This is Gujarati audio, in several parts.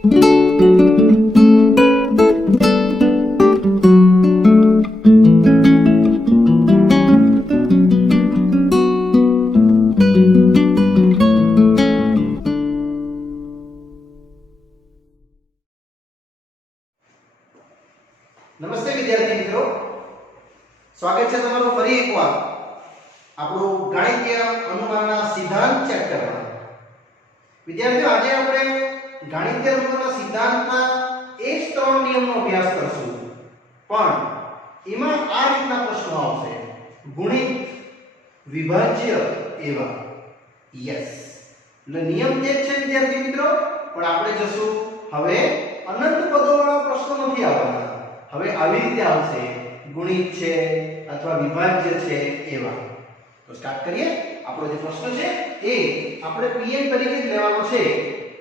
નમસ્તે વિદ્યાર્થી મિત્રો, સ્વાગત છે તમારું ફરી એકવાર આપણું ગણિતીય અનુમાનના સિદ્ધાંત ચેપ્ટરમાં. વિદ્યાર્થીઓ, આજે આપણે ગણિતીય અનુમાનના સિદ્ધાંતના એ જ 3 નિયમનો અભ્યાસ કરશું, પણ એમાં આ રીતના પ્રશ્નો આવશે: ગુણિત, વિભાજ્ય એવા. યસ, એટલે નિયમ તે જ છે વિદ્યાર્થી મિત્રો, પણ આપણે જોશું હવે અનંત પદોવાળા પ્રશ્નો નથી આવવાના. હવે આવી રીતે આવશે: ગુણિત છે અથવા વિભાજ્ય છે એવા. તો સ્ટાર્ટ કરીએ. આપણો જે પ્રશ્ન છે એ આપણે pn તરીકે જ લેવાનો છે.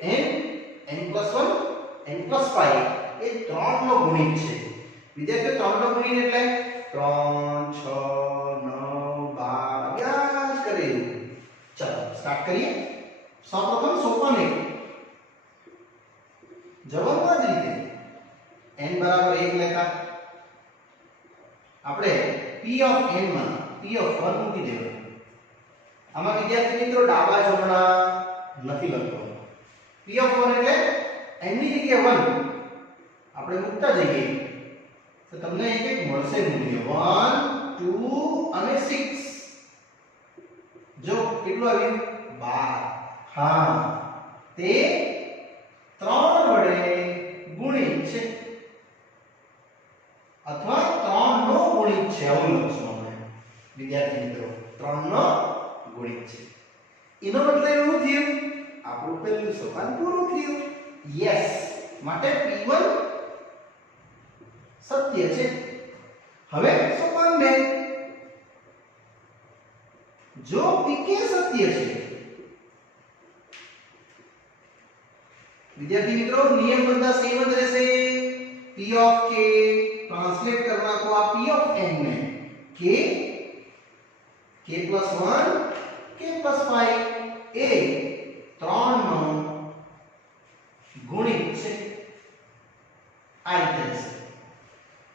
n n+1 n+5 એ 3 નો ગુણિત છે. વિદ્યાર્થીઓ, 3 નો ગુણિત એટલે 3 6 9 12 યાદ કરે. ચાલો સ્ટાર્ટ કરીએ. સૌપ્રથમ સોપાન એક જવાબમાં જ રીતે n બરાબર 1 લેતા આપણે p ઓફ n માં p ઓફ 1 મૂકી દેવાનું. આમાં વિદ્યાર્થી મિત્રો ડાબા જમણા નથી લખવાનું. p ઓફ 1 એટલે n ની જગ્યાએ 1 આપણે મૂકતા જઈએ તો તમને એક મળશે મૂલ્ય 1 2 અને 6. જો કેટલું આવ્યું? 12. હા, તે 3 વડે ગુણિત છે અથવા 3 નો ગુણિત છે, આવું લખશું આપણે વિદ્યાર્થી મિત્રો. 3 નો ગુણિત છે એનો મતલબ એવું થયું આપણું પહેલું સોપાન પૂરું થયું. યસ, માટે p1 સત્ય છે. હવે સોપાન 2, જો pk સત્ય છે વિદ્યાર્થી મિત્રો, નિયમ બધા સેમ જ રહેશે. p ઓફ k ટ્રાન્સલેટ कर नाखो आ p ऑफ n में k k+1 k+5 એ 3 નો ગુણિત છે. આ રીતે છે.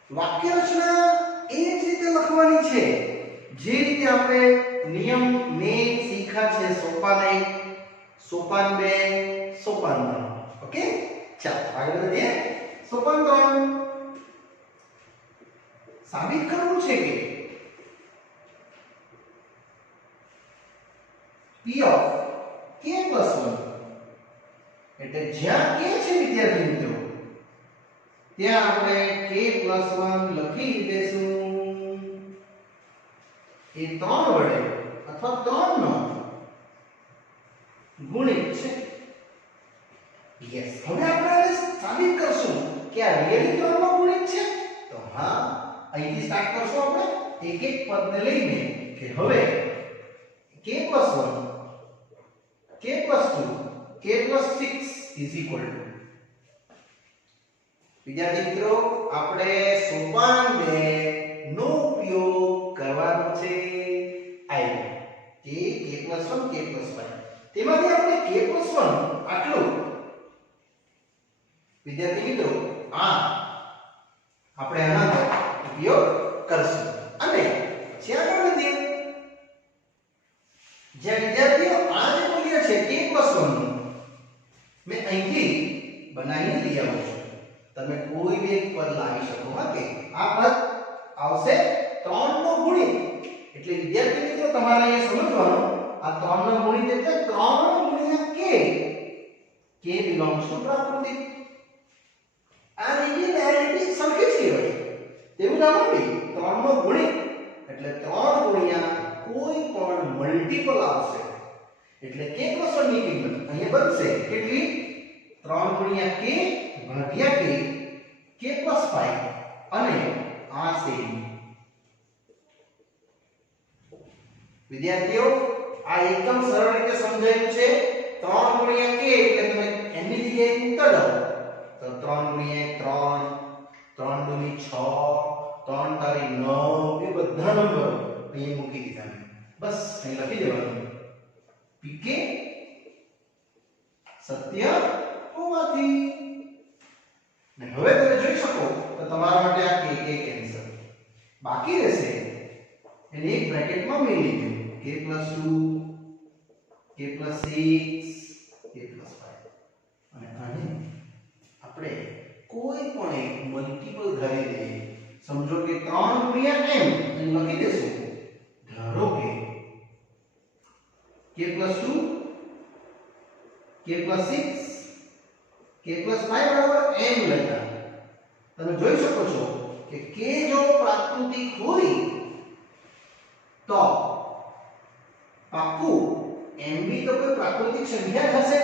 વાક્ય રચના એ જ રીતે લખવાની છે જે રીતે આપણે નિયમ મેં શીખ્યા છે. સોપાન 1, સોપાન 2, સોપાન 3. ઓકે, ચાલો આગળ વધીએ. સોપાન 3 સાબિત કરવું છે કે p ઓફ k+1 એટલે જ્યાં k છે વિદ્યાર્થી મિત્રો ત્યાં આપણે k+1 લખી દેશું. એ 3 વડે અથવા 3 નો ગુણિત છે. યસ, હવે આપણે સાબિત કરશું કે આ રિયલી 3 નો ગુણિત છે. તો હા, અહીંથી સ્ટાર્ટ કરશું આપણે એક એક પદને લઈને કે હવે k+1 k+2 k+6 is equal to. વિદ્યાર્થી મિત્રો, આપણે સોપાન 2 નો ઉપયોગ કરવાનો છે. કે k+1 k+5 તેમાંથી આપણે k+1 આટલું વિદ્યાર્થી મિત્રો આ આપણે આનો ઉપયોગ કરશું. અને પછી આગળ વધીએ. જે વિદ્યાર્થીઓ આ જે મૂલ્ય છે k+1 નું મેં અહીંથી બનાવીને લઈ આવું છું. તમે કોઈ બે પદ લાવી શકો. હા, કે આ પદ આવશે 3 નો ગુણિત. એટલે વિદ્યાર્થી મિત્રો તમારે અહીંયા સમજવાનું આ 3 નો ગુણિત એટલે 3 ગુણ્યા k. k belongs to પ્રાકૃતિક. આ રીતે ડાયરેક્ટલી સરખી જ કહેવાય. તેવું ના હોય. 3 નો ગુણિત એટલે 3 ગુણ્યા કોઈ પણ મલ્ટીપલ આવશે એટલે k+1 ની કિંમત અહીંયા બનશે કેટલી? 3 ગુણ્યા k ભાગ્યા k k+5 અને આ શ્રેણી. વિદ્યાર્થીઓ, આ એકદમ સરળ રીતે સમજાયું છે. 3 ગુણ્યા k એટલે તમે n ની જગ્યાએ મૂકતા જાઓ તો 3 ગુણ્યા 3 3 દુની 6 3 તારી 9 એ બધા નંબર અહીં મૂકી દીધા. બસ અહીં લખી દેવાનું pk સત્ય હોવાથી. માં મેં લીધું k + 2 k + 6 k + 5 અને આને આપણે કોઈ પણ એક મલ્ટીપલ ધારી દઈએ. સમજો કે 3 * m અને લખી દેશું. ધારો કે k + 2 k + 6 k + 5 બરાબર m લખ્યા. તમે જોઈ શકો છો કે k જો પ્રાકૃતિક હોય તો પાક્કું m બી તો કોઈ પ્રાકૃતિક સંખ્યા જ હશે.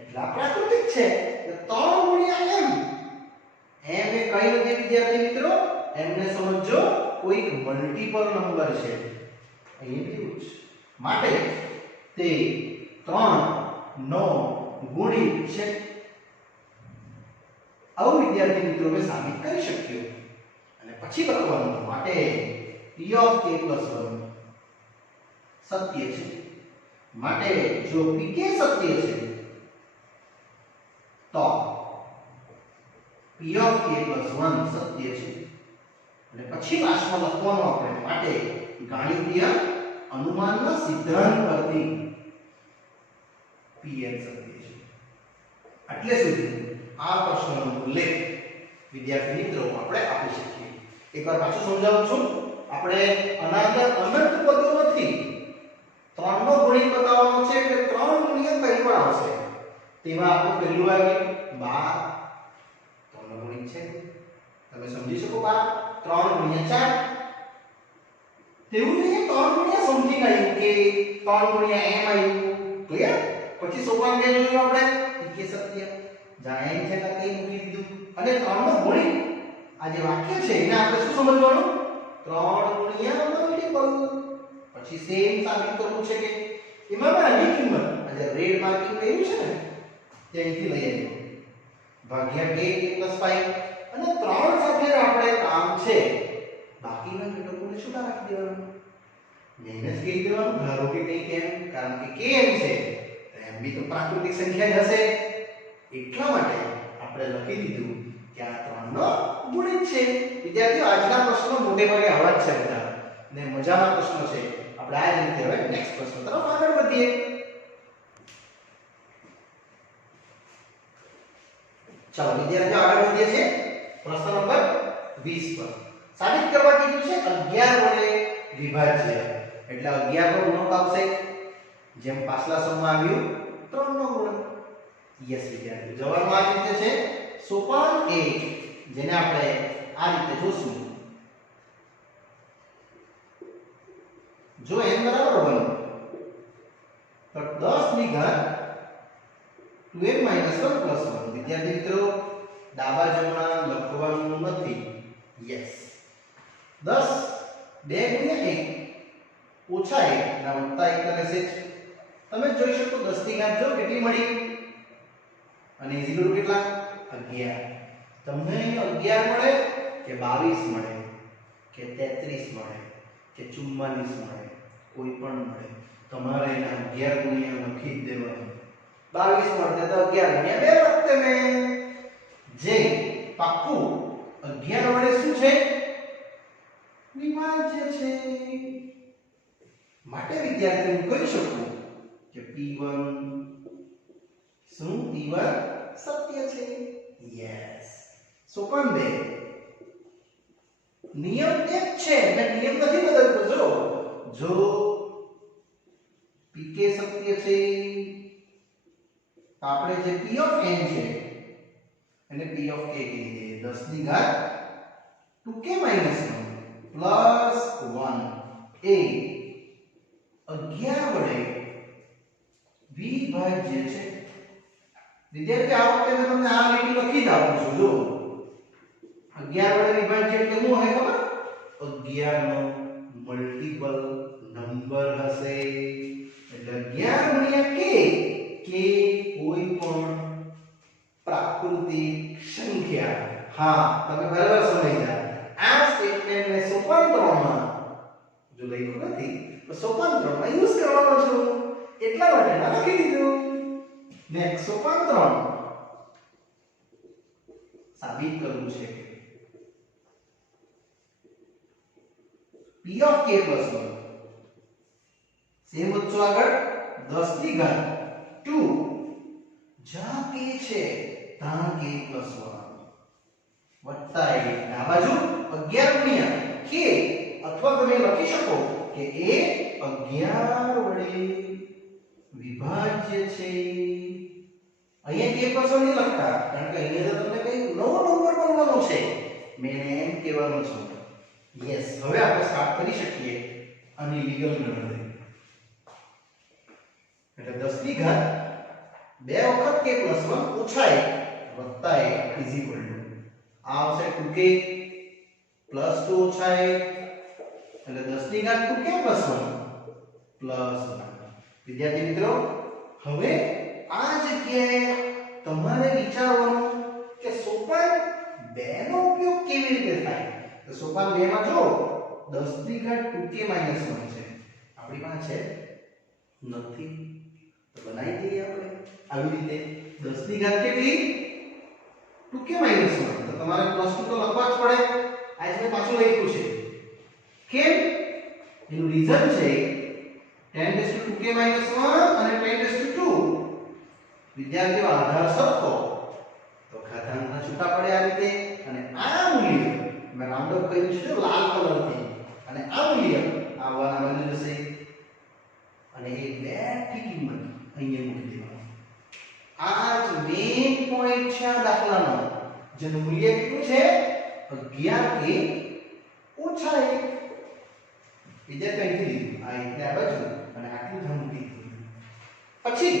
એટલે આ પ્રાકૃતિક છે. તો 3 * m. m એ કઈ નથી વિદ્યાર્થી મિત્રો, m ને સમજો કોઈ મલ્ટીપલ નંબર છે. અહીં એવું છે. માટે તે 3 નો ગુણિત છે. આવું વિદ્યાર્થી મિત્રો મેં સાબિત કરી શક્યો. અને પછી લખવાનું માટે p of k + 1 સત્ય છે. માટે જો pk સત્ય છે તો p of k + 1 સત્ય છે. અને પછી લાસ્ટમાં લખવાનું આપણે માટે ગાણિતીય અનુમાનના સિદ્ધાંત પરથી pn સત્ય છે. એટલે સુધી આ પ્રશ્નનો ઉલ્લેખ વિદ્યાર્થી મિત્રો આપણે આપી શકીએ. એકવાર પાછું સમજાવું છું. આપણે અનંત પદો નથી, 3 નો ગુણિત બતાવવાનો છે એટલે 3 ગુણ્યા કંઈ પણ આવશે. તેમાં આપણું પહેલું આવ્યું 12, 3 નો ગુણિત છે. તમે સમજી શકો 12 3 * 4. તેવું નહીં 3 ગુણ્યા સમથિંગ આવ્યું કે 3 ગુણ્યા m આવ્યું. ક્લિયર? પછી સોપાન બે જોયું આપણે કે સત્ય જ્યાં m છે ત્યાં તે મૂકી દીધું. અને 3 નો ગુણિત આ જે વાક્ય છે એને આપણે શું સમજવાનું? 3 ગુણ્યા મલ્ટીપલ. પછી સેમ સાબિત કરવું છે કે એમાં આની કિંમત આ જે રેડ માર્કિંગ કર્યું છે ને ત્યાંથી લઈ આવ્યો ભાગ્યા k + 5 અને 3 સાથે આપણે કામ છે. બાકીના ઘટકોને શું રાખી દેવાનું? માઈનસ કરી દેવાનું. ધારો કે કંઈ કેમ, કારણ કે km છે તો m બી તો પ્રાકૃતિક સંખ્યા જ હશે. એટલા માટે આપણે લખી દીધું કે આ 3 નો ગુણિત છે. વિદ્યાર્થીઓ આજના પ્રશ્નો મોટે ભાગે આવા જ છે બધા ને મજાના પ્રશ્નો છે. આપણે આ જ રીતે હવે નેક્સ્ટ પ્રશ્ન તરફ આગળ વધીએ. ચાલો વિદ્યાર્થીઓ આગળ વધીએ છીએ પ્રશ્ન નંબર 20 પર. સાબિત કરવા કીધું છે 11 વડે વિભાજ્ય. એટલે 11 નો ગુણક આવશે જેમ પાછલા સમમાં આવ્યું 3 નો ગુણક. યસ વિદ્યાર્થીઓ, જવાબ આ રીતે છે. સોપાન 1 જેને આપણે આ રીતે જોશું. જો n બરાબર 1 તો 10 ની ઘાત 2n - 1 + 1. વિદ્યાર્થી મિત્રો ડાબા જમણા લખવાનું નથી. યસ 10 2 * 1 ઓછા 1 ના વત્તા 1 રહેશે. તમે જોઈ શકો 10 ની ઘાત જો કેટલી મળી અને ઇઝીકલ કેટલા 11. તમને 11 મળે કે 22 મળે કે 33 મળે કે 44 મળે કોઈ પણ મળે, તમારે એના 11 ગુણ્યા લખી જ દેવાનું. 22 મળતે તો 11 ગુણ્યા 2 લખતે ને જે પાક્કું 11 વડે શું છે? વિભાજ્ય છે. માટે વિદ્યાર્થી હું કહી શકું કે p1 શું p1 સત્ય છે. યસ. સોપાન 2 નિયમ એક છે એટલે નિયમ નથી બદલતો. જો pk સત્ય છે આપણે જે p of n છે અને p of k કીધી દે 10 ની ઘાત 2k - 1 પ્લસ 1 એ 11 વડે વિભાજ્ય છે. વિદ્યાર્થી આ વખતે મેં તમને આ લીટી લખી જ આપું છું. જો 11 વડે વિભાજ્ય એટલે શું હોય ખબર? 11 નો મલ્ટીપલ નંબર હશે. એટલે 11 ગુણ્યા k, k કોઈ પણ પ્રાકૃતિક સંખ્યા. હા, તમે બરાબર સમજ્યા. આ સ્ટેટમેન્ટને સોપાન 3 માં જો લખ્યું નથી તો સોપાન 3 માં યુઝ કરવાનો છું. એટલા માટે મેં લખી દીધું. નેક્સ્ટ સોપાન 3 સાબિત કરવું છે કે p of k + 1 એમ વધશો આગળ 10 ની ઘાત 2 જ્યાં k છે ત્યાં k + 1 વત્તા આ બાજુ 11 ગુણ્યા k અથવા તમે લખી શકો કે એ 11 વડે વિભાજ્ય છે. અહીંયા k + 1 નહીં લખતા કારણ કે અહીંયા તો તમને કઈ નવો નંબર બનવાનો છે. મેં એમ કહેવાનું છું. યસ, હવે આપણે સ્ટાર્ટ કરી શકીએ આની લીગલ ગણતરી. એટલે 10 ની ઘાત 2 વખત k + 1 ઓછા 1 વત્તા 1 ઇઝ ઇક્વલ ટુ આ આવશે 2k પ્લસ 2 ઓછા 1 એટલે 10 ની ઘાત 2k + 1 પ્લસ 1. વિદ્યાર્થી મિત્રો, હવે આ જગ્યાએ તમારે વિચારવાનું કે સોપાન 2 નો ઉપયોગ કેવી રીતે થાય. તો સોપાન 2 માં જો 10 ની ઘાત 2k - 1 છે, આપણી પાસે નથી તો બનાવી દઈએ આપણે આવી રીતે. 10 ની ઘાત કેટલી? 2k - 1. તો તમારે +2 તો લખવા જ પડે. આ જ મેં પાછું લખ્યું છે. કેમ? એનું રીઝન છે 10⁻2k - 1 અને 10⁻2. વિદ્યાર્થીઓ આધાર સરખો તો ઘાતાંકના છૂટા પડે આ રીતે. અને આ મૂલ્ય મેં રાઉન્ડ અપ કર્યું છે લાલ કલરથી, અને આ મૂલ્ય આવવાના બાજુ જશે અને એ બે થી કિંમત અહીંયા મૂકી દેવાનું. આ જ મેઇન પોઈન્ટ છે આ દાખલાનો, જેનું મૂલ્ય કેટલું છે 11k ઓછા 1. વિદ્યાર્થી અહીંથી લીધું આ એટલે આ બાજુ અને આટલું ધ્યાન મૂકી દીધું. પછી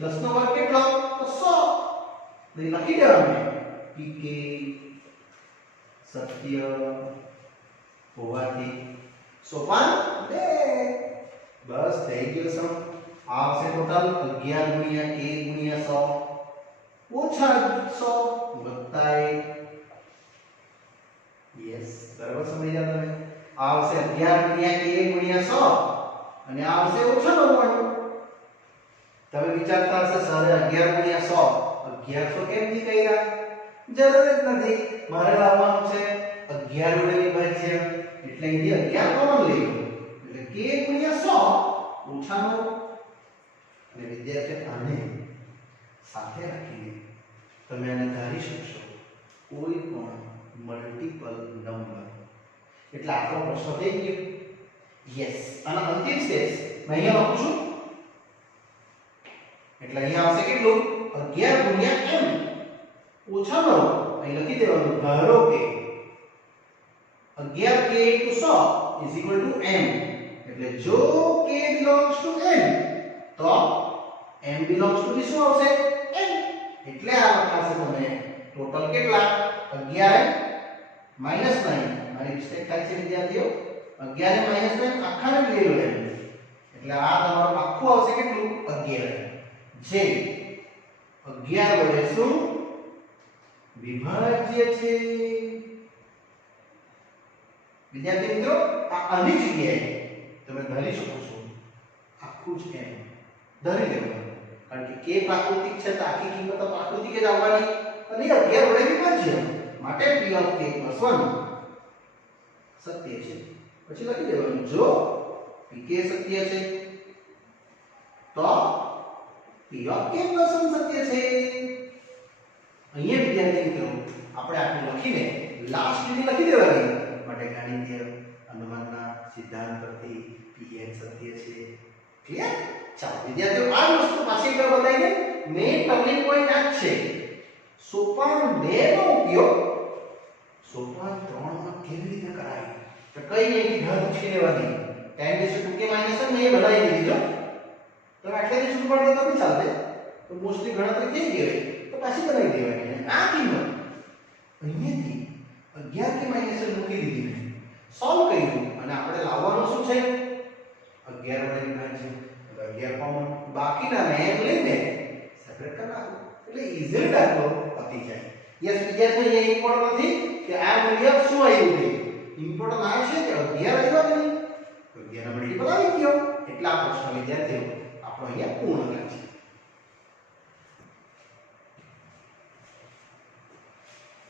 10 નો વર્ગ કેટલો? તો 100. તો લખી દેવાનું pk સત્ય હોવાથી સોપાન 2. બસ થઈ ગયો સમ. આ આવશે ટોટલ 11 ગુણ્યા k ગુણ્યા 100 ઓછા 100 વત્તા 1. યસ, બરાબર સમજ્યા તમે? આ આવશે 11 ગુણ્યા k ગુણ્યા 100 અને આ આવશે ઓછા 99. તમે વિચારતા હશો સર 11 ગુણ્યા 100 1100 કેમ નહીં કર્યા? જરૂર જ નથી. મારે લાવવાનું છે 11 વડે વિભાજ્ય, એટલે અહીંથી 11 કોમન લઈ લો એટલે k ગુણ્યા 100 ઓછા 9. અને વિદ્યાર્થી આને સાથે રાખીને તમે આને ધારી શકશો કોઈ પણ મલ્ટીપલ નંબર. એટલે આપણો પ્રશ્ન થઈ ગયો. યસ, આના અંતિમ સ્ટેજ મેં અહીંયા લખું છું. એટલે અહીંયા આવશે કેટલું? 11 ગુણ્યા m ઓછા 9. અહીં લખી દેવાનું ધારો કે 11k * 100 = m. એટલે જો k belongs to m તો m belongs to શું આવશે? m. એટલે આ લખાશે તમે ટોટલ કેટલા? 11 - 9. મારી મિસ્ટેક થાય છે વિદ્યાર્થીઓ. 11 - 9 આખાને લઈ લો એમ. એટલે આ તમારું આખું આવશે કેટલું? 11. જે 11 વડે શું વિભાજ્ય છે? વિદ્યાર્થી મિત્રો, આની જગ્યાએ તમે ધારી શકો છો આખું જ m ધારી લેવાનું. કારણ કે k પ્રાકૃતિક છે તો આખી કિંમત તો પ્રાકૃતિક જ આવવાની અને 11 વડે વિભાજ્ય માટે p of k + 1 સત્ય છે. પછી લખી દેવાનું જો pk સત્ય છે તો p of k + 1 સત્ય છે. અહીંયા વિદ્યાર્થી મિત્રો આપણે આટલું લખીને લાસ્ટ લીટી લખી દેવાની. માટે ગણિતીય અનુમાનના સિદ્ધાંત પરથી pn સત્ય છે. ક્લિયર? ચાલો વિદ્યાર્થીઓ, આ વસ્તુ પાછી એકવાર બતાવીને મેઇન ટર્નિંગ પોઈન્ટ આ છે. સોપાન 2 નો ઉપયોગ સોપાન 3 માં કેવી રીતે કરાય? તો કઈ નહીં, ઘર ઉછકી લેવાની. 10⁻2k - 1 મેં એ બનાવી દીધી જો. તો આટલેથી શું પડે તો બી ચાલે. તો મોસ્ટલી ગણતરી થઈ ગઈ તો પાછી બનાવી દેવાની. આ કિંમત અહીંયાથી 11k - 1 મૂકી દીધી મેં, સોલ્વ કર્યું અને આપણે લાવવાનું શું છે? 11 વડે વિભાજ્ય. 11 કોમન, બાકીના મેં લઈને સેપરેટ કરી નાખું એટલે ઈઝીલી દાખલો પતી જાય. યસ વિદ્યાર્થીઓ, અહીંયા ઇમ્પોર્ટન્ટ નથી કે આ મૂલ્ય શું આવ્યું છે. ઇમ્પોર્ટન્ટ આ છે કે 11 આવ્યા કે નહીં? 11 મલ્ટીપલ આવી ગયો. એટલે આ પ્રશ્ન વિદ્યાર્થીઓ આપણો અહીંયા પૂર્ણ થાય છે.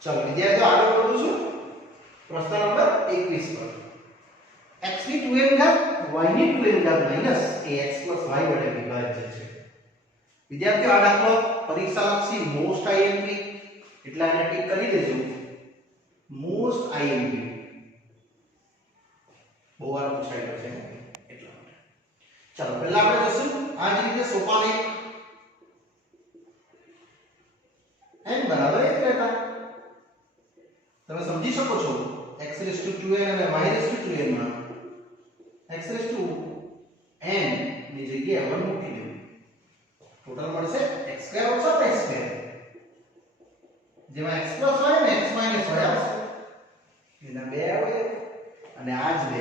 ચલો વિદ્યાર્થીઓ, આગળ વધું છું પ્રશ્ન નંબર 21 પર. x ની 2m ઘાત y ની ટુ ઘાત માઈનસ એ x પ્લસ y વડે વિભાજ્ય છે. વિદ્યાર્થીઓ આ દાખલો પરીક્ષાલક્ષી મોસ્ટ આઈએમપી એટલે આને ટીક કરી દેજો. મોસ્ટ આઈએમપી બહુ વાર પૂછાયેલો છે એટલા માટે. ચાલો પહેલા આપણે જોશું આ જ રીતે સોપાન એક n બરાબર 1 લેતા તમે સમજી શકો છો x2n અને y2n માં x2n ની જગ્યાએ 1 મૂકી દેવું. ટોટલ મળશે x2 + x2 જેમાં x + y ને x - y આવશે એના બે આવે અને આ જ બે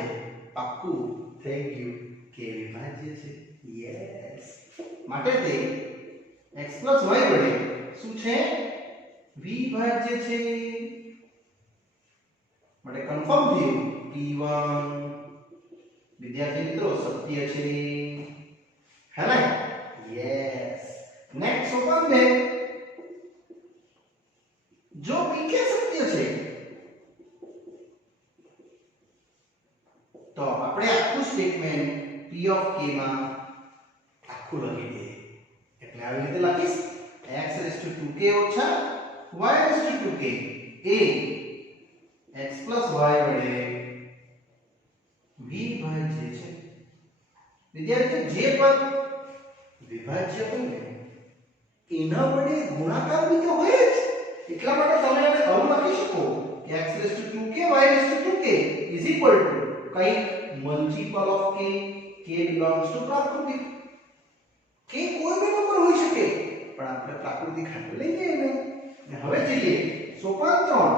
પાક્કું થઈ ગયું કે વિભાજ્ય છે. યસ માટે તે x + y વડે શું છે વિભાજ્ય છે. માટે કન્ફર્મ થયું p1 વિદ્યાર્થી મિત્રો સત્ય છે. હે ને? યસ. નેક્સ્ટ સોપાન 2 જો pk સત્ય છે તો આપણે આખું સ્ટેટમેન્ટ p ઓફ k માં આખું લખી દઈએ. એટલે આવી રીતે લખીશ x2k - y2k એ x + y વડે વિભાજ્ય છે. વિદ્યાર્થીઓ જે પદ વિભાજ્ય હોય ને એના વડે ગુણાકાર બી તો હોય જ. એટલા માટે તમે એને આવું લખી શકો કે x2k y2k is equal to કઈ multiple of k belongs to પ્રાકૃતિક. k કોઈ બી નંબર હોઈ શકે પણ આપણે પ્રાકૃતિક હાથે લઈએ એને. ને હવે જોઈએ સોપાન 3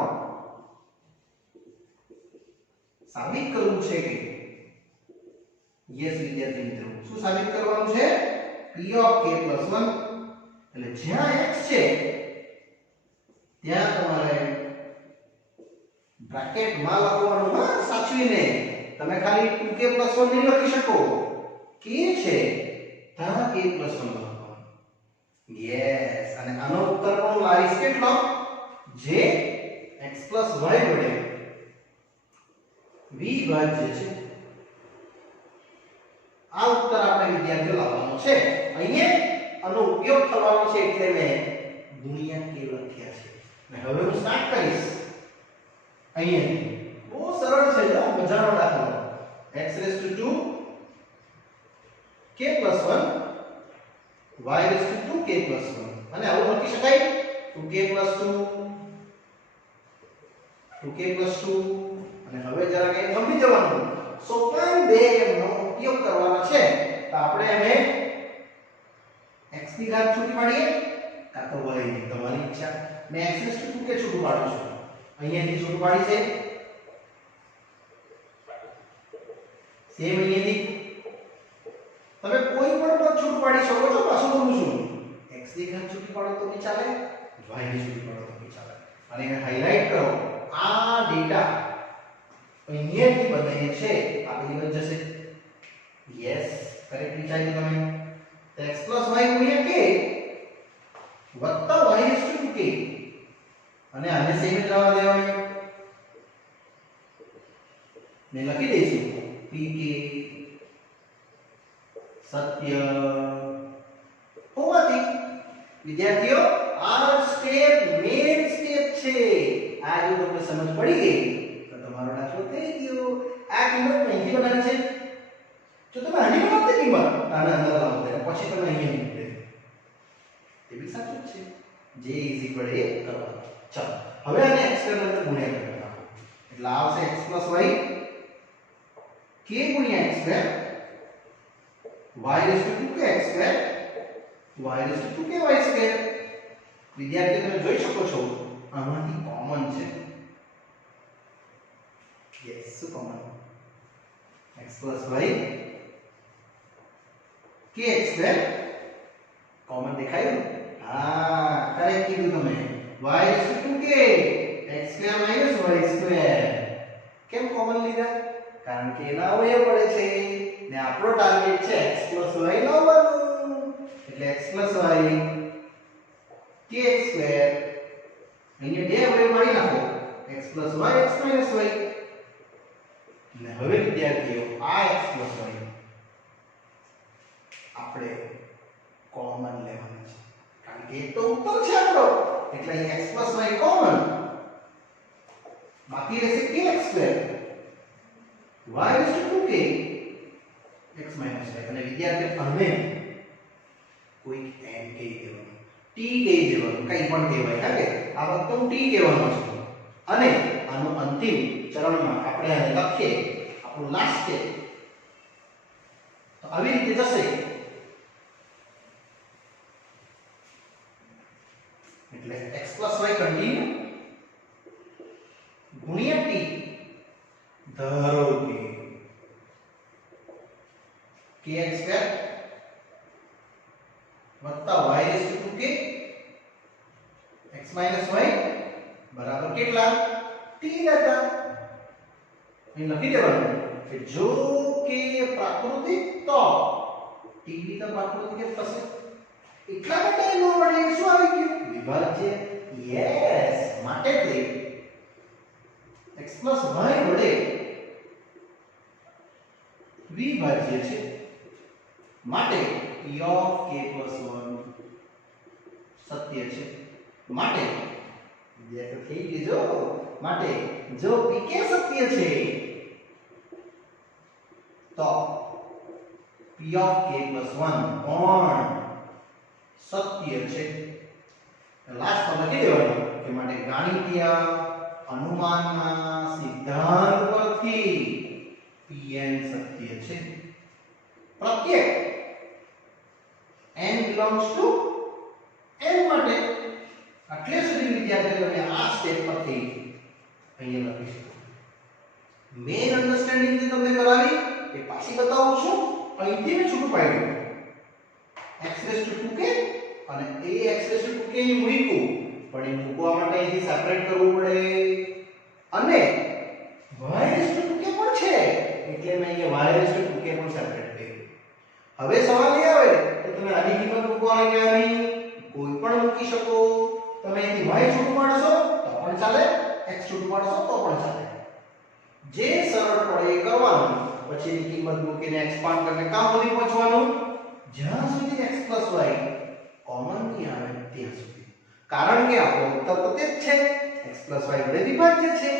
સાબિત કરવું છે કે યસ વિદ્યાર્થી મિત્રો શું સાબિત કરવાનું છે p ઓફ k + 1 એટલે જ્યાં x છે ત્યાં તમારે બ્રેકેટ માં લખવાનું હા સાચવીને. તમે ખાલી 2k + 1 નહીં લખી શકો. k છે ત્યાં k + 1 લખવાનું. યસ અને આનો ઉત્તર પણ લાવીશ કેટલો જે x + y વડે વિભાજ્ય છે. આ ઉત્તર આપણે વિદ્યાર્થીઓ લાવવાનો છે. અહીંયા આનો ઉપયોગ થવાનો છે એટલે મેં ગુણ્યા k લખ્યા છે. અને હવે હું સ્ટાર્ટ કરીશ. અહીંયા બહુ સરળ છે જો મજાનો દાખલો x2k + 1 y2k + 1 અને આવું લખી શકાય 2k + 2 અને હવે જરા કંઈ સમજી જવાનું સોપાન 2 નો ઉપયોગ કરવાનો છે. તો આપણે હવે x ની ઘાત છૂટી પાડીએ કાં તો y ની તમારી ઈચ્છા. મેં x2k છૂટું પાડું છું. અહીંયાથી છૂટું પાડી છે સેમ અહીંયાથી તમે કોઈ પણ પદ છૂટું પાડી શકો છો. પાછું બોલું છું x ની ઘાત છૂટી પાડો તો બી ચાલે y ની છૂટી પાડો તો બી ચાલે. અને એને હાઇલાઇટ કરો આ ડેટા અહીંયાથી બને છે આ બધી બની જશે. યસ કરેક્ટ વિચાર્યું તમે. તો x + y * k વત્તા y2k અને આને સેમ જ રહેવા દેવાનું ને લખી દઈશું pk સત્ય હોવાથી. વિદ્યાર્થીઓ આ સ્ટેપ મેઇન સ્ટેપ છે. આ જો તમને સમજ પડી ગઈ તો તમારો દાખલો થઈ ગયો. આ કિંમત અહીંથી બનાવી છે. જો તમે આની બનાવતી કિંમત આના અંદર લાવો પછી તમે અહીંયા મૂકી દે તે બી સાચું જ છે. j = a કરવાનું. ચાલો હવે આને x ની અંદર ગુણ્યા કરી નાખો એટલે આવશે x + y k * x2 y2k x2 y2k y2. વિદ્યાર્થીઓ તમે જોઈ શકો છો આમાંથી કોમન છે. યસ શું common x + y k x2 common દેખાયું. હા કરેક્ટ કીધું તમે. y2k x2 - y2 કેમ કોમન લીધા? કારણ કે એના અવયવ પડે છે ને આપણો ટાર્ગેટ છે x + y લાવવાનું. એટલે x + y k x2 અહીંયા બે અવયવ પાડી નાખો x + y x - y. ને હવે વિદ્યાર્થીઓ આ x + y આપણે કોમન લેવાનું છે, કારણ કે એક તો ઉત્તર છે આપણો, એટલે અહીં x + y કોમન, બાકી રહેશે kx2 y2k x - y. અને વિદ્યાર્થી આને કોઈ n કહી દેવાનું, t કહી દેવાનું, કંઈ પણ કહેવાય, હા કે આ વખતે હું t કહેવાનો છું. અને આનું અંતિમ ચરણમાં આપણે આને લખીએ, આપણું લાસ્ટ સ્ટેપ તો આવી રીતે જશે. એટલે x + y કન્ટિન્યુ ગુણ્યા t ધારો કે kx2 વત્તા y2k x - y બરાબર કેટલા t લેતા. અહીં લખી દેવાનું કે જો કે પ્રાકૃતિક તો t બી તો પ્રાકૃતિક જ થશે. એટલા માટે નો વડે શું આવી ગયું? વિભાજ્ય. યસ, માટે તે x + y વડે વિભાજ્ય છે, માટે p of k + 1 સત્ય છે. માટે વિદ્યાર્થી થઈ ગયો, માટે જો pk સત્ય છે તો p of k + 1 પણ સત્ય છે. લાસ્ટ માં લખી દેવાનું કે માટે ગાણિતીય અનુમાનના સિદ્ધાંત પરથી pn સત્ય છે. પ્રત્યેક n belongs to n માટે આટલે સુધી વિદ્યાર્થીઓ તમે આ સ્ટેપ પરથી અહીંયા લખી શકો. મેઇન અન્ડરસ્ટેન્ડિંગ જે તમને કરાવી એ પાછી બતાવું છું. અહીંથી મેં છૂટું પાડ્યું x2k અને a x2k અહીં મૂક્યું, પણ એ મૂકવા માટે અહીંથી સેપરેટ કરવું પડે અને y2k પણ છે એટલે મેં અહીંયા y2k પણ સેપરેટ કર્યું. હવે સવાલ એ આવે કે તમે આની કિંમત મૂકવાની કે આની કોઈ પણ મૂકી શકો. તમે અહીંથી y છૂટું પાડશો તો પણ ચાલે, x છૂટું પાડશો તો પણ ચાલે, જે સરળ પડે એ કરવાનું. પછીની કિંમત મૂકીને એક્સપાન્ડ કરીને કાં સુધી પહોંચવાનું? જ્યાં સુધી x + y કોમન નહીં આવે ત્યાં સુધી, કારણ કે આપણો ઉત્તર તો તે જ છે, x + y વડે વિભાજ્ય છે.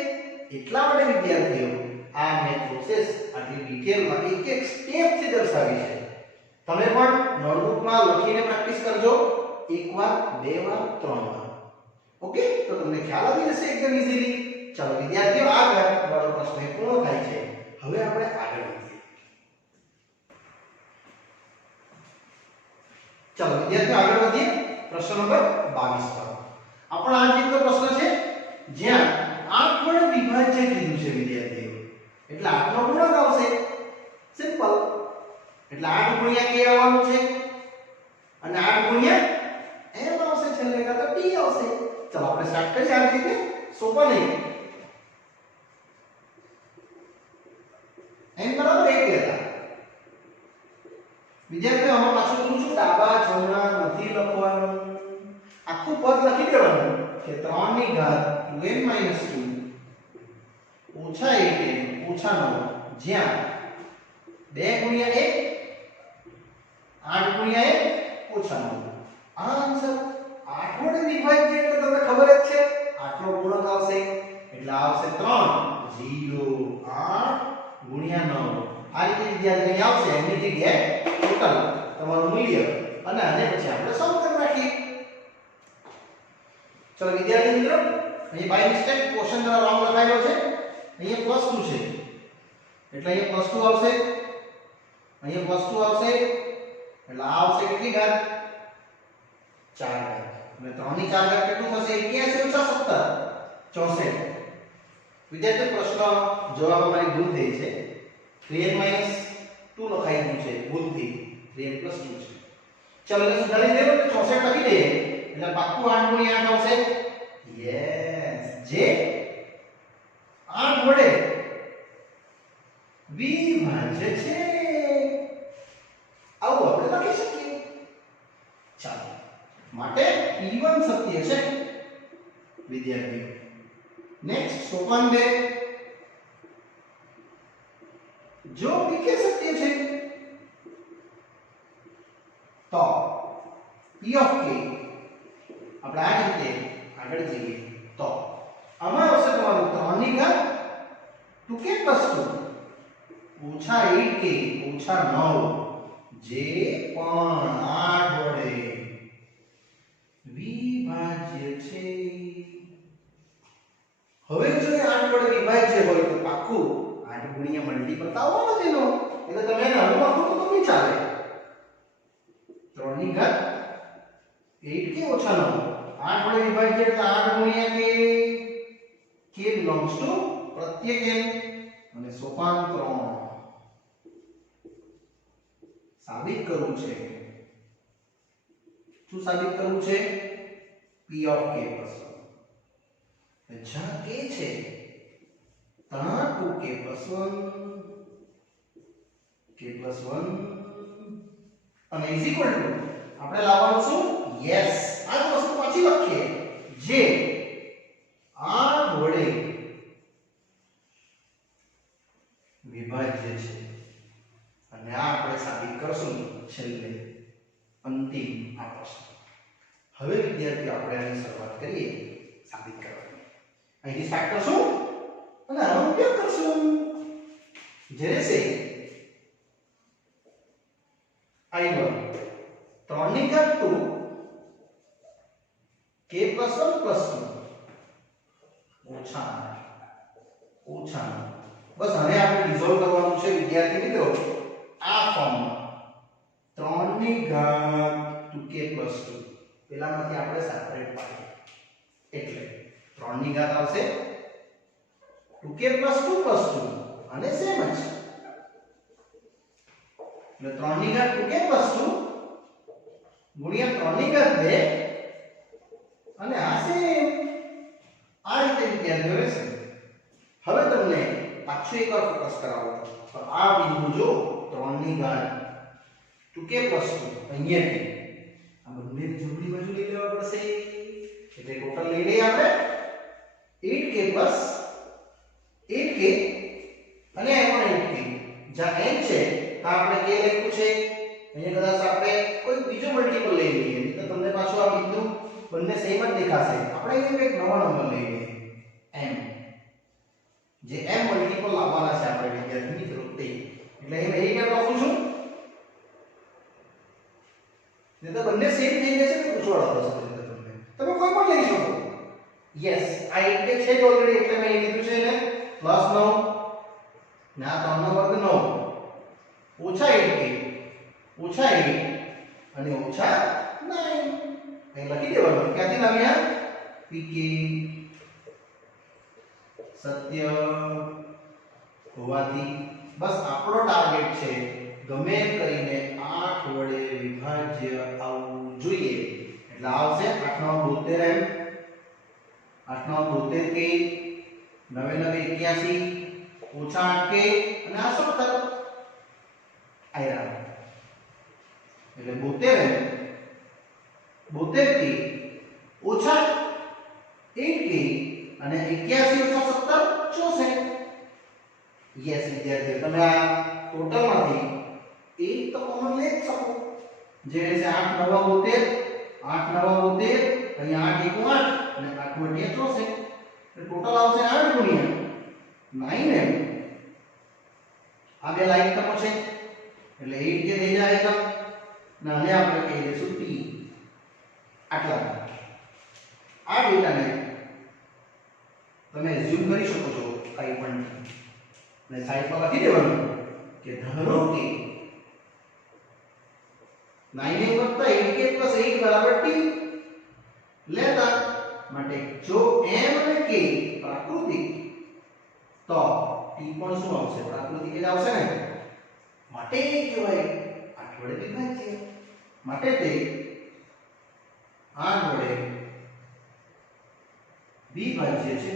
એટલા માટે વિદ્યાર્થીઓ આ મેં પ્રોસેસ આટલી ડિટેલમાં એક એક સ્ટેપથી દર્શાવી છે. તમે પણ નોટબુકમાં લખીને પ્રેક્ટિસ કરજો, એક વાર, બે વાર, ત્રણ વાર. ઓકે, તો તમને ખ્યાલ આવી જશે એકદમ ઈઝીલી. ચાલો વિદ્યાર્થીઓ, આ વાળો પ્રશ્ન પૂર્ણ થાય છે. હવે આપણે આગળ વધીએ. ચાલો વિદ્યાર્થીઓ આગળ વધીએ પ્રશ્ન નંબર 22 પર. આપણો આ રીતનો પ્રશ્ન છે જ્યાં 8 વડે વિભાજ્ય કીધું છે વિદ્યાર્થીઓ, એટલે 8 નો ગુણક આવશે. સિમ્પલ, એટલે 8 ગુણ્યા k આવવાનું છે અને 8 ગુણ્યા m આવશે, છેલ્લે કાં તો t આવશે. ચાલો આપણે સ્ટાર્ટ કરીએ આ રીતે, સોપા નહીં. n બરાબર 1 લેતા. વિદ્યાર્થીઓ આમાં પાછું બોલું છું, ડાબા જમણા નથી લખવાનું, આખું પદ લખી દેવાનું કે 3 ની ઘાત 2n - 2 ઓછા 8n ઓછા 9, જ્યાં 2 ગુણ્યા 1 8 ગુણ્યા 1 ઓછા 9. આ આન્સર 8 વડે વિભાજ્ય એટલે તમને ખબર જ છે, આટલો ગુણક આવશે એટલે આવશે 3 0 8 ગુણ્યા 9. આ રીતે વિદ્યાર્થી આવશે એની જગ્યાએ ટોટલ તમારું મૂલ્ય અને આને પછી આપણે સોલ્વ કરી નાખીએ. ચલો વિદ્યાર્થી મિત્રો, અહીં બાય મિસ્ટેક ક્વેશ્ચન જરા રોંગ લખાયેલો છે. અહીંયા +2 છે એટલે અહીંયા +2 આવશે, અહીંયા +2 આવશે એટલે આ આવશે કેટલી ઘાત? 4 ઘાત. અને 3 ની 4 ઘાત કેટલું થશે? 81 - 17 64. વિદ્યાર્થી પ્રશ્ન જવાબ અમારી ભૂલ થઈ છે, 3n - 2 લખાઈ ગયું છે ભૂલથી, 3n + 2 છે. ચાલો એટલે સુધારી દેવો, 64 લખી દઈએ એટલે પાક્કું 8 ગુણ્યા 8 આવશે. યસ, જે 8 વડે વિભાજ્ય છે, આવું આપણે લખી શકીએ. ચાલો, માટે p1 સત્ય છે વિદ્યાર્થીઓ. નેક્સ્ટ સોપાન 2, જો pk સત્ય છે p of k આપણે આ રીતે આગળ જઈએ તો આમાં આવશે તમારું 3 ની ઘાત 2k + 2 ઓછા 8k ઓછા 9 જે પણ 8 વડે વિભાજ્ય છે. હવે જો 8 વડે વિભાજ્ય હોય તો પાક્કું 8 ગુણ્યા મલ્ટીપલ તો આવવાનો જ એનો, એટલે તમે એને હળમાં મૂકો તો બી ચાલે. 3 ની ઘાત 8k ઓછા 9 8 વડે વિભાજ્ય એટલે 8 ગુણ્યા k belongs to પ્રત્યેક n અને સોપાન 3 સાબિત કરવું છે. શું સાબિત કરવું છે? p of k + 1 જ્યાં k છે ત્યાં 2k + 1 અને ઇઝ ઇક્વલ ટુ આપણે લાવવાનું શું? યસ, આ જ વસ્તુ પાછી લખીએ જે 8 વડે વિભાજ્ય છે અને આ આપણે સાબિત કરશું છેલ્લે અંતિમ આ પ્રશ્ન. હવે વિદ્યાર્થીઓ આપણે આની શરૂઆત કરીએ સાબિત કરવાની. અહીંથી સ્ટાર્ટ કરશું અને આનો ઉપયોગ કરશું. જે રહેશે I1 3 ની ઘાત 2 k + 1 + 2 ઓછા 8 બસ હવે આપણે ડિઝોલ્વ કરવાનું છે વિદ્યાર્થી મિત્રો આ ફોર્મમાં. 3 ની ઘાત 2k + 2 પેલામાંથી આપણે સેપરેટ પાડીએ એટલે 3 ની ઘાત આવશે 2k + 2 + 2 અને સેમ જ એટલે 3 ની ઘાત 2k + 2 ગુણ્યા 3 ની ઘાત 2 અને આ સેમ આ રીતે વિદ્યાર્થીઓ રહેશે. હવે તમને પાછું એકવાર ફોકસ કરાવો તો આ બિંદુ જો 3 ની ઘાત 2k + 2 અહીંયાથી આ બંને જમણી બાજુ લઈ લેવા પડશે એટલે ટોટલ લઈ લઈએ આપણે 8k + 8k અને આ પણ 8k. જ્યાં n છે ત્યાં આપણે k લખ્યું છે, અહીંયા કદાચ આપણે કોઈ બીજો મલ્ટીપલ લઈ લઈએ તો તમને પાછું આ બિંદુ બંને સેમ જ દેખાશે. આપણે અહીંયા એક નવો નંબર લઈ લઈએ m, જે m મલ્ટીપલ લાવવાના છે આપણે વિદ્યાર્થી મિત્રો તે. એટલે અહીં એ કેમ લખું છું ને તો બંને સેમ થઈ જશે તો પૂછવાડો થશે તમને. તમે કોઈ પણ લઈ શકો. યસ, આ 8k છે જ ઓલરેડી એટલે મેં અહીં લીધું છે એને +9 ના 3 નો વર્ગ 9 ઓછા 8k ઓછા 8 અને ઓછા 9 અહીં લખી દેવાનું. ક્યાંથી લાવ્યા? pk સત્ય હોવાથી બસ આપણો ટાર્ગેટ છે ગમે એમ કરીને 8 વડે વિભાજ્ય આવવું જોઈએ. એટલે આવશે 8 × 9 72 8 × 9 72k 9 × 9 81 ઓછા 8k અને આ 17 આયરા એટલે 72k ઓછા 8k અને 81 ઓછા 17 64. યસ વિદ્યાર્થીઓ તમે આ ટોટલ માંથી 1 તો કોમન લઈ જ શકો જે રહેશે 8 × 9 72 8 × 9 72 અહીંયા 8 × 1 8 અને 8 × 2 64 એટલે ટોટલ આવશે 8 ગુણ્યા 9m. આ બે લાઈન તમો છે એટલે 8 કે થઈ જાય તો ના આને આપણે કહી દઈશું t. આટલા આ ડેટાને તમે એઝ્યુમ કરી શકો છો કંઈ પણ અને સાઈડ પર લખી દેવાનું કે ધારો કે 9m + 8k + 8 = t લેતા માટે જો m અને k પ્રાકૃતિક તો t પણ શું આવશે? પ્રાકૃતિક જ આવશે ને. માટે એ કહેવાય 8 વડે વિભાજ્ય. માટે તે 8 વડે વિભાજ્ય છે.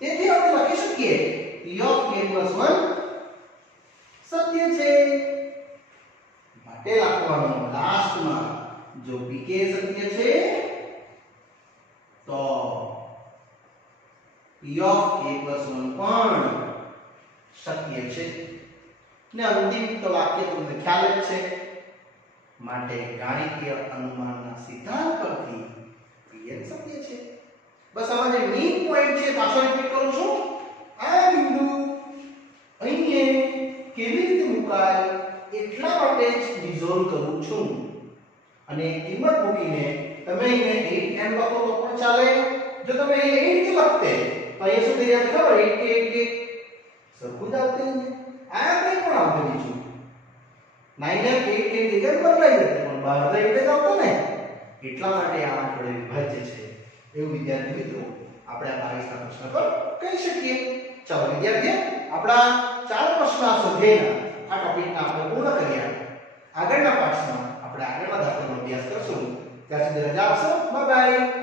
તેથી આપણે લખી શકીએ p of k + 1 સત્ય છે. માટે લખવાનું લાસ્ટમાં જો pk સત્ય છે તો p of k + 1 પણ શક્ય છે. ને અંતિમ તો વાક્ય તમને ખ્યાલ જ છે માટે ગાણિતીય અનુમાનના સિદ્ધાંત પરથી pn શોધીએ છીએ. બસ આમાં જે મેઇન પોઈન્ટ છે પાછો રિપીટ કરું છું. આ બિંદુ અહીંયા કેવી રીતે મુકાય એટલા માટે જ રિઝોલ્વ કરું છું. અને કિંમત મૂકીને તમે અહીંયા 8n લખો તો પણ ચાલે. જો તમે અહીંયા 8 લખતે તો અહીંયા શું થઈ જાય ખબર 8 કે 8 કે સરખું જ આવતું ને. આ કંઈ પણ આવતું બીજું 9 8 8 જગ્યાએ બદલાઈ જશે પણ 12 રીતે જ આવતો ને. એટલા માટે આ આપણે વિભાજ્ય છે એવું વિદ્યાર્થી મિત્રો આપણે આ 22ના પ્રશ્ન પર કહી શકીએ. ચાલો વિદ્યાર્થીઓ આપણા 4 પ્રશ્ન સ્વાધ્યાયના આ ટોપિકના આપણે પૂર્ણ કર્યા. આગળના પાઠમાં આપણે આગળના દાખલાનો અભ્યાસ કરશું. ત્યાં સુધી રજા આપશો. Bye bye.